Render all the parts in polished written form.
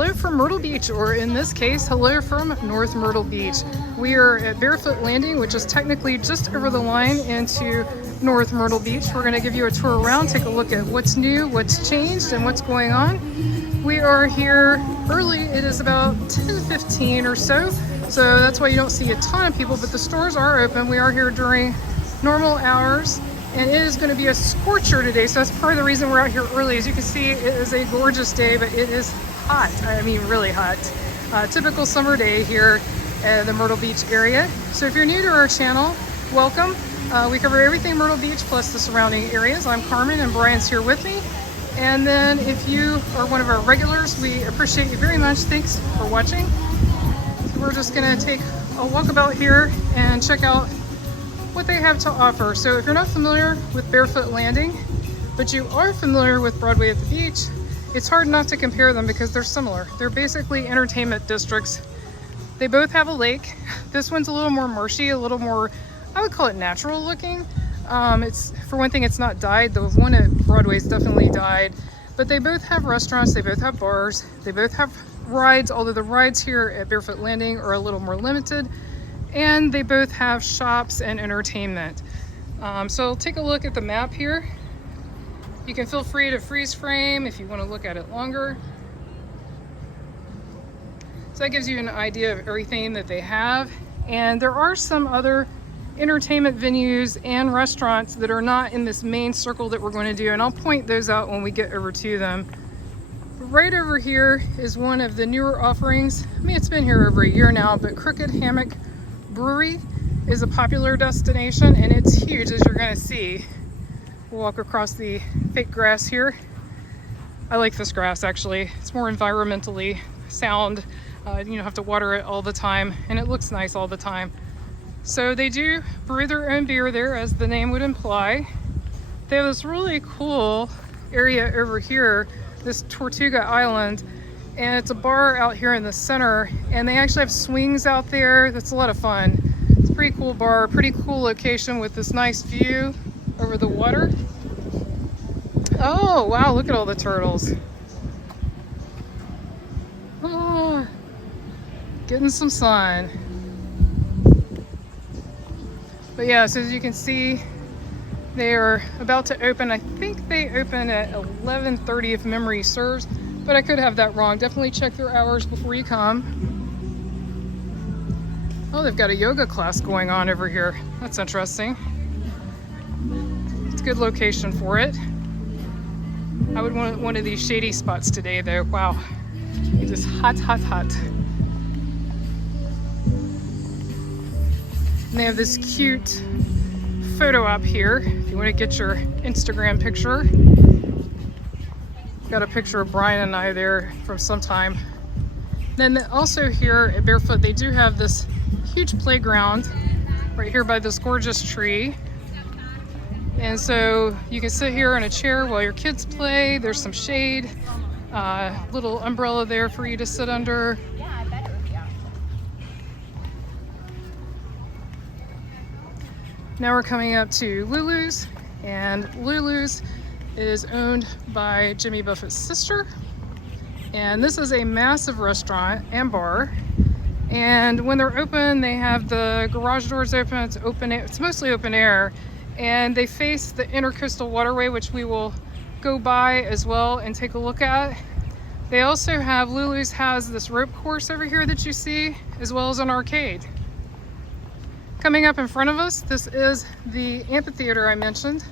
Hello from Myrtle Beach, or in this case, hello from North Myrtle Beach. We are at Barefoot Landing, which is technically just over the line into North Myrtle Beach. We're going to give you a tour around, take a look at what's new, what's changed, and what's going on. We are here early. It is about 10:15 or so, so that's why you don't see a ton of people, but the stores are open. We are here during normal hours, and it is going to be a scorcher today, so that's part of the reason we're out here early. As you can see, it is a gorgeous day, but it is hot. I mean, really hot. Typical summer day here at the Myrtle Beach area. So if you're new to our channel, welcome. We cover everything Myrtle Beach plus the surrounding areas. I'm Carmen and Brian's here with me. And then if you are one of our regulars, we appreciate you very much. Thanks for watching. So we're just gonna take a walk about here and check out what they have to offer. So if you're not familiar with Barefoot Landing, but you are familiar with Broadway at the Beach, it's hard not to compare them because they're similar. They're basically entertainment districts. They both have a lake. This one's a little more marshy, a little more, I would call it natural looking. It's, for one thing, it's not dyed. The one at Broadway's definitely dyed. But they both have restaurants, they both have bars, they both have rides, although the rides here at Barefoot Landing are a little more limited. And they both have shops and entertainment. So take a look at the map here. You can feel free to freeze frame if you want to look at it longer. So that gives you an idea of everything that they have. And there are some other entertainment venues and restaurants that are not in this main circle that we're going to do, and I'll point those out when we get over to them. Right over here is one of the newer offerings. I mean, it's been here over a year now, but Crooked Hammock Brewery is a popular destination, and it's huge, as you're going to see. We'll walk across the fake grass here. I like this grass, actually. It's more environmentally sound. You don't have to water it all the time, and it looks nice all the time. So they do brew their own beer there, as the name would imply. They have this really cool area over here, this Tortuga Island, and it's a bar out here in the center, and they actually have swings out there. That's a lot of fun. It's a pretty cool bar, pretty cool location with this nice view over the water. Oh wow, look at all the turtles. Oh, getting some sun. But yeah, so as you can see, they are about to open. I think they open at 11:30 if memory serves, but I could have that wrong. Definitely check their hours before you come. Oh, they've got a yoga class going on over here. That's interesting. It's a good location for it. I would want one of these shady spots today though. Wow, it's just hot, hot, hot. And they have this cute photo op here if you want to get your Instagram picture. Got a picture of Brian and I there from some time. Then also here at Barefoot, they do have this huge playground right here by this gorgeous tree. And so you can sit here in a chair while your kids play. There's some shade, little umbrella there for you to sit under. Now we're coming up to Lulu's, and Lulu's is owned by Jimmy Buffett's sister. And this is a massive restaurant and bar. And when they're open, they have the garage doors open. It's open, it's mostly open air. And they face the intracoastal waterway, which we will go by as well and take a look at. They also have, Lulu's has this rope course over here that you see, as well as an arcade. Coming up in front of us, this is the amphitheater I mentioned.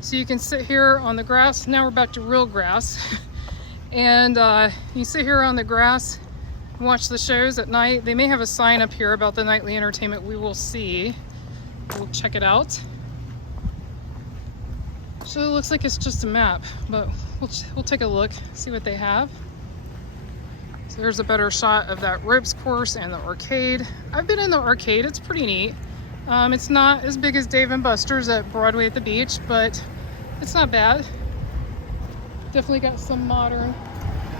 So you can sit here on the grass. Now we're back to real grass. And you sit here on the grass and watch the shows at night. They may have a sign up here about the nightly entertainment. We will see. We'll check it out. So it looks like it's just a map, but we'll take a look, see what they have. So there's a better shot of that ropes course and the arcade. I've been in the arcade, it's pretty neat. It's not as big as Dave & Buster's at Broadway at the Beach, but it's not bad. Definitely got some modern.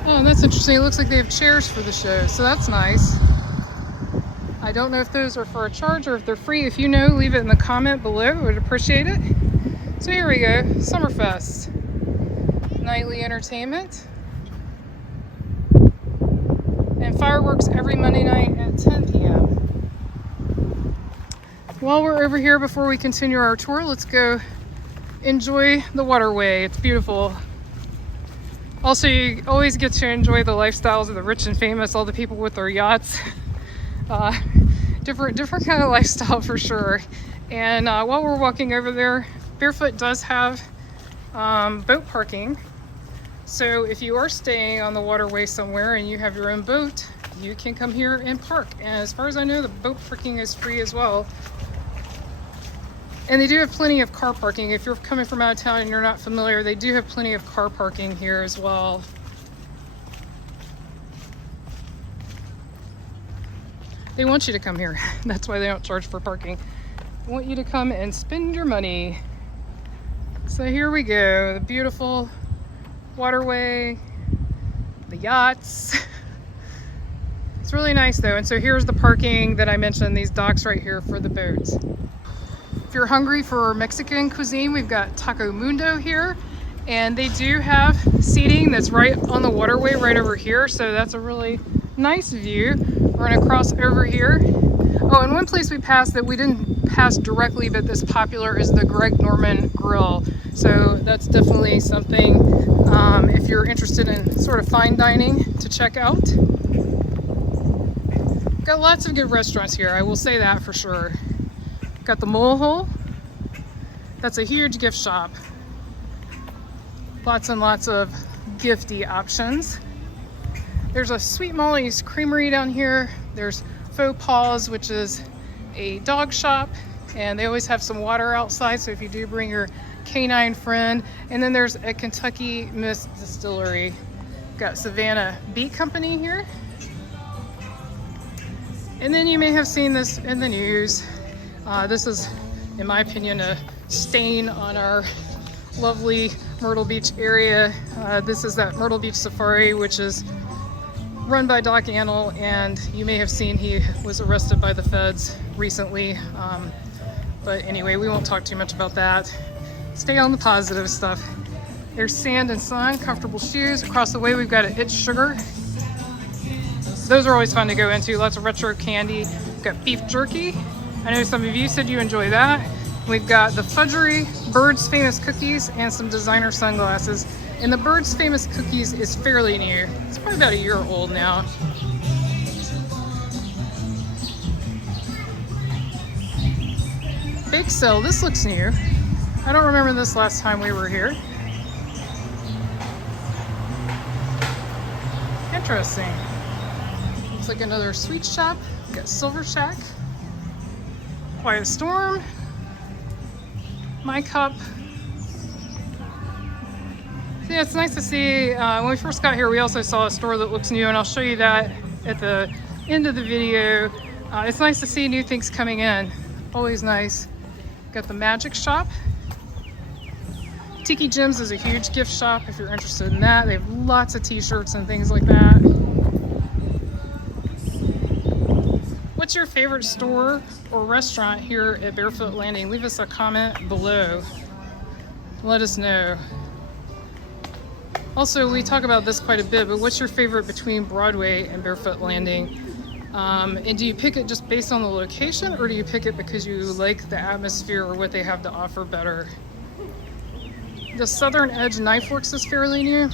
Oh, and that's interesting. It looks like they have chairs for the show, so that's nice. I don't know if those are for a charge or if they're free. If you know, leave it in the comment below. I would appreciate it. So here we go, Summerfest. Nightly entertainment. and fireworks every Monday night at 10 p.m. While we're over here, before we continue our tour, let's go enjoy the waterway. It's beautiful. Also, you always get to enjoy the lifestyles of the rich and famous, all the people with their yachts. Different kind of lifestyle for sure. And while we're walking over there, Barefoot does have boat parking. So if you are staying on the waterway somewhere and you have your own boat, you can come here and park. And as far as I know, the boat parking is free as well. And they do have plenty of car parking. If you're coming from out of town and you're not familiar, they do have plenty of car parking here as well. They want you to come here. That's why they don't charge for parking. They want you to come and spend your money. So here we go, the beautiful waterway, the yachts. It's really nice though. And so here's the parking that I mentioned, these docks right here for the boats. If you're hungry for Mexican cuisine, we've got Taco Mundo here, and they do have seating that's right on the waterway right over here. So that's a really nice view. We're gonna cross over here. Oh, and one place we passed that we didn't pass directly, but this popular, is the Greg Norman Grill. So that's definitely something if you're interested in sort of fine dining to check out. Got lots of good restaurants here, I will say that for sure. Got the Mole Hole. That's a huge gift shop. Lots and lots of gifty options. There's a Sweet Molly's Creamery down here. There's Faux Paws, which is a dog shop, and they always have some water outside, so if you do bring your canine friend. And then there's a Kentucky Mist Distillery. Got Savannah Beet Company here. And then you may have seen this in the news. This is, in my opinion, a stain on our lovely Myrtle Beach area. This is that Myrtle Beach Safari, which is run by Doc Antle, and you may have seen he was arrested by the feds recently. But anyway, we won't talk too much about that. Stay on the positive stuff. There's Sand and Sun, comfortable shoes. Across the way, we've got a It's Sugar. Those are always fun to go into. Lots of retro candy. We've got beef jerky. I know some of you said you enjoy that. We've got the Fudgery, Bird's Famous Cookies, and some designer sunglasses. And the Bird's Famous Cookies is fairly new. It's probably about a year old now. Bake sale, this looks new. I don't remember this last time we were here. Interesting. Looks like another sweet shop. We've got Silver Shack, Quiet Storm, My Cup. So yeah, it's nice to see. When we first got here, we also saw a store that looks new, and I'll show you that at the end of the video. It's nice to see new things coming in. Always nice. Got the Magic Shop. Tiki Gems is a huge gift shop if you're interested in that. They have lots of t-shirts and things like that. What's your favorite store or restaurant here at Barefoot Landing? Leave us a comment below. Let us know. Also, we talk about this quite a bit, but what's your favorite between Broadway and Barefoot Landing? And do you pick it just based on the location, or do you pick it because you like the atmosphere or what they have to offer better? The Southern Edge Knife Works is fairly new.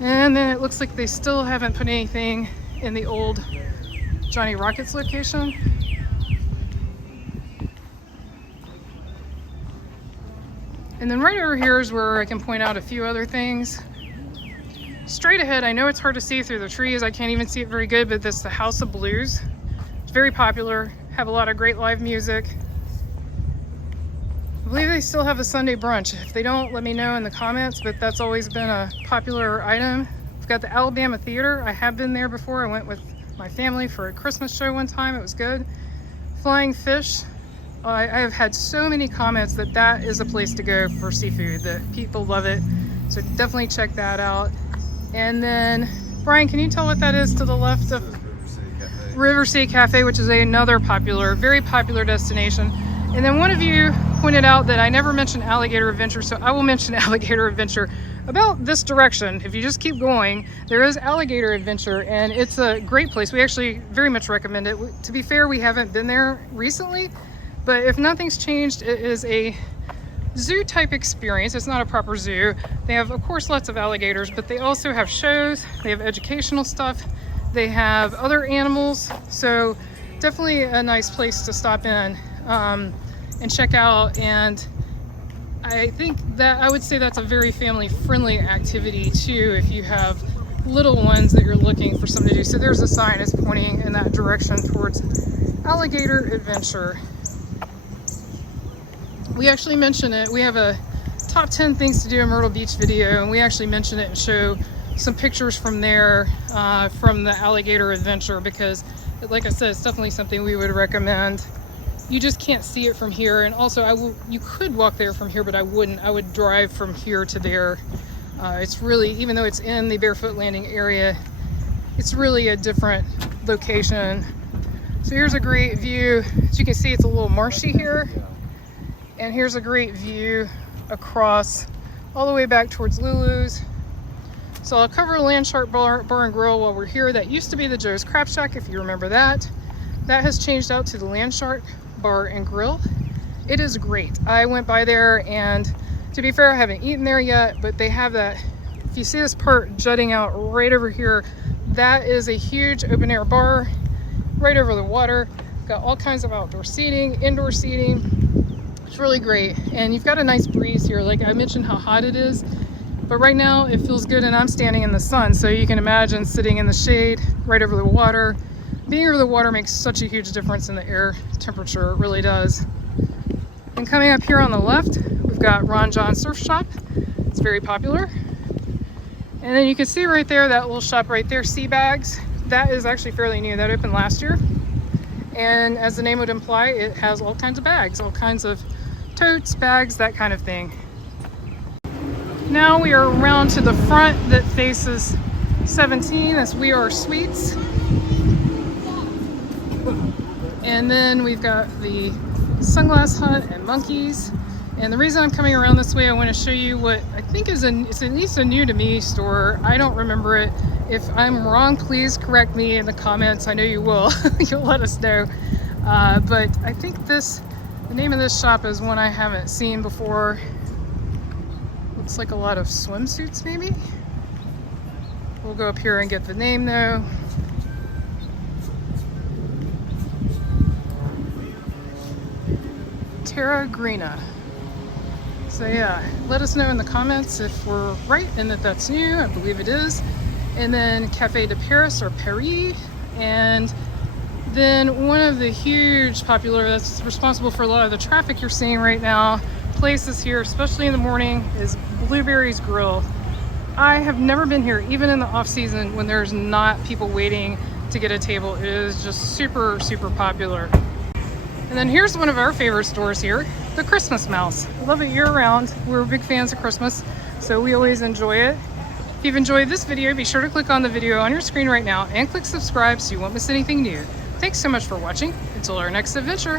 And then it looks like they still haven't put anything in the old Johnny Rockets location. And then right over here is where I can point out a few other things. Straight ahead, I know it's hard to see through the trees. I can't even see it very good, but this is the House of Blues. It's very popular, have a lot of great live music. I believe they still have a Sunday brunch. If they don't, let me know in the comments, but that's always been a popular item. We've got the Alabama Theater. I have been there before. I went with my family for a Christmas show one time. It was good. Flying Fish. I have had so many comments that that is a place to go for seafood, that people love it. So definitely check that out. And then, Brian, can you tell what that is to the left of River City Cafe, which is another popular, very popular destination. And then one of you pointed out that I never mentioned Alligator Adventure, so I will mention Alligator Adventure. about this direction, if you just keep going, there is Alligator Adventure, and it's a great place. We actually very much recommend it. To be fair, we haven't been there recently, but if nothing's changed, it is a zoo type experience. It's not a proper zoo. They have, of course, lots of alligators, but they also have shows, they have educational stuff, they have other animals, so definitely a nice place to stop in and check out. And I think that I would say that's a very family friendly activity too, if you have little ones that you're looking for something to do. So there's a sign that's pointing in that direction towards Alligator Adventure. We actually mention it. We have a top 10 things to do in Myrtle Beach video, and we actually mention it and show some pictures from there, from the Alligator Adventure, because like I said, it's definitely something we would recommend. You just can't see it from here, and also you could walk there from here, but I wouldn't. I would drive from here to there. It's really, even though it's in the Barefoot Landing area, it's really a different location. So here's a great view. As you can see, it's a little marshy here. And here's a great view across all the way back towards Lulu's. So I'll cover Landshark Bar and Grill while we're here. That used to be the Joe's Crab Shack, if you remember that. That has changed out to the Landshark Bar and Grill. It is great. I went by there, and to be fair, I haven't eaten there yet, but they have that, if you see this part jutting out right over here, that is a huge open air bar right over the water. Got all kinds of outdoor seating, indoor seating. It's really great, and you've got a nice breeze here. Like I mentioned how hot it is, but right now it feels good, and I'm standing in the sun, so you can imagine sitting in the shade right over the water. Being over the water makes such a huge difference in the air temperature. It really does. And coming up here on the left, we've got Ron John Surf Shop. It's very popular. And then you can see right there, that little shop right there, Sea Bags. That is actually fairly new. That opened last year. And as the name would imply, it has all kinds of bags, all kinds of totes, bags, that kind of thing. Now we are around to the front that faces 17. That's We Are Sweets. And then we've got the Sunglass Hut and Monkeys. And the reason I'm coming around this way, I want to show you what I think is it's at least a new to me store. I don't remember it. If I'm wrong, please correct me in the comments. I know you will. You'll let us know. But I think the name of this shop is one I haven't seen before. Looks like a lot of swimsuits, maybe? We'll go up here and get the name though. Terra Grina. So yeah, let us know in the comments if we're right and that's new. I believe it is. And then Cafe de Paris or Paris. And then one of the huge popular that's responsible for a lot of the traffic you're seeing right now, places here, especially in the morning, is Blueberry's Grill. I have never been here, even in the off season when there's not people waiting to get a table. It is just super, super popular. And then here's one of our favorite stores here, the Christmas Mouse. I love it year round. We're big fans of Christmas, so we always enjoy it. If you've enjoyed this video, be sure to click on the video on your screen right now and click subscribe so you won't miss anything new. Thanks so much for watching. Until our next adventure.